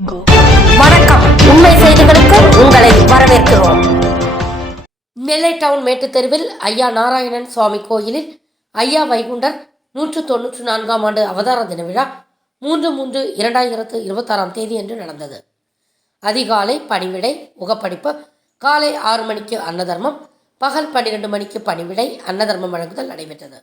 வணக்கம். உண்மை செய்திகளுக்கு உங்களை வரவேற்கிறோம். நெல்லை டவுன் மேட்டுத்தெருவில் ஐயா நாராயணன் சுவாமி கோயிலில் ஐயா வைகுண்டர் 194ஆம் ஆண்டு அவதார தின விழா 3/3/2026 அன்று நடந்தது. அதிகாலை பணிவிடை முகப்படிப்பு, காலை 6 மணிக்கு அன்னதர்மம், பகல் 12 மணிக்கு பணிவிடை அன்னதர்மம் வழங்குதல் நடைபெற்றது.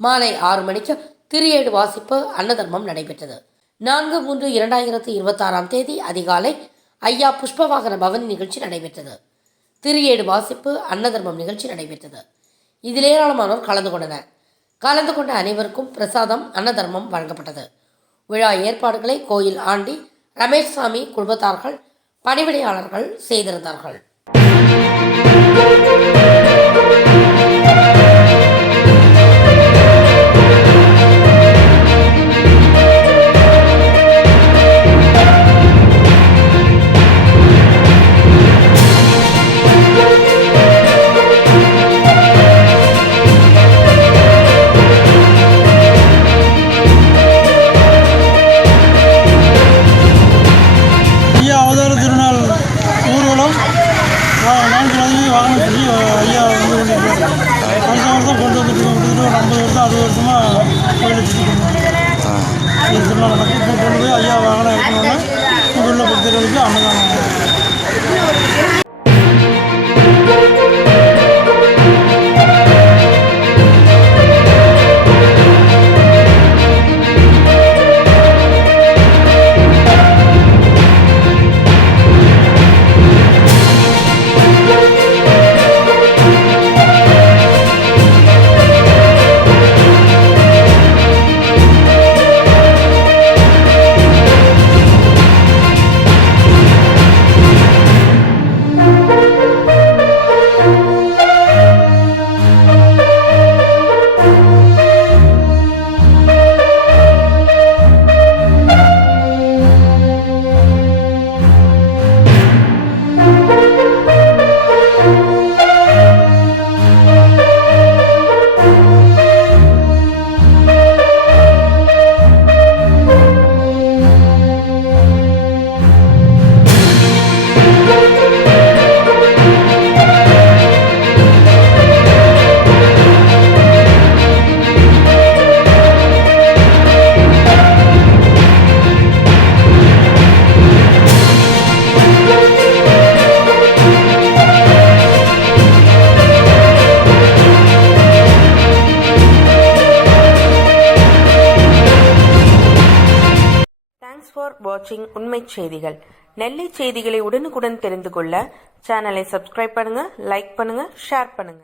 மாலை 6 மணிக்கு திரியேடு வாசிப்பு அன்னதர்மம் நடைபெற்றது. 4/3/2026 அதிகாலை ஐயா புஷ்பவாகன பவனி நிகழ்ச்சி நடைபெற்றது. திரியேடு வாசிப்பு அன்னதர்மம் நிகழ்ச்சி நடைபெற்றது. இதில் ஏராளமானோர் கலந்து கொண்டனர். கலந்து கொண்ட அனைவருக்கும் பிரசாதம் அன்னதர்மம் வழங்கப்பட்டது. விழா ஏற்பாடுகளை கோயில் ஆண்டி ரமேஷ்சாமி குடும்பத்தார்கள் பணிவிடையாளர்கள் செய்திருந்தார்கள். வாகனம் சொல்லி ஐயா வந்து வருஷம் கொண்டு வந்துட்டு கிட்டத்தட்ட ஒரு 50 வருஷம் 60 வருஷமாக கோயிலை சுற்றி திருநாள் நடக்கும். இப்போ கொண்டு போய் ஐயா வாகனம் இருக்கணும்னா இங்கே உள்ள பக்தர்களுக்கு அன்னதானம். Thanks for watching உண்மை செய்திகள். நெல்லை செய்திகளை உடனுக்குடன் தெரிந்து கொள்ள சேனலை சப்ஸ்கிரைப் பண்ணுங்க, லைக் பண்ணுங்க, ஷேர் பண்ணுங்க.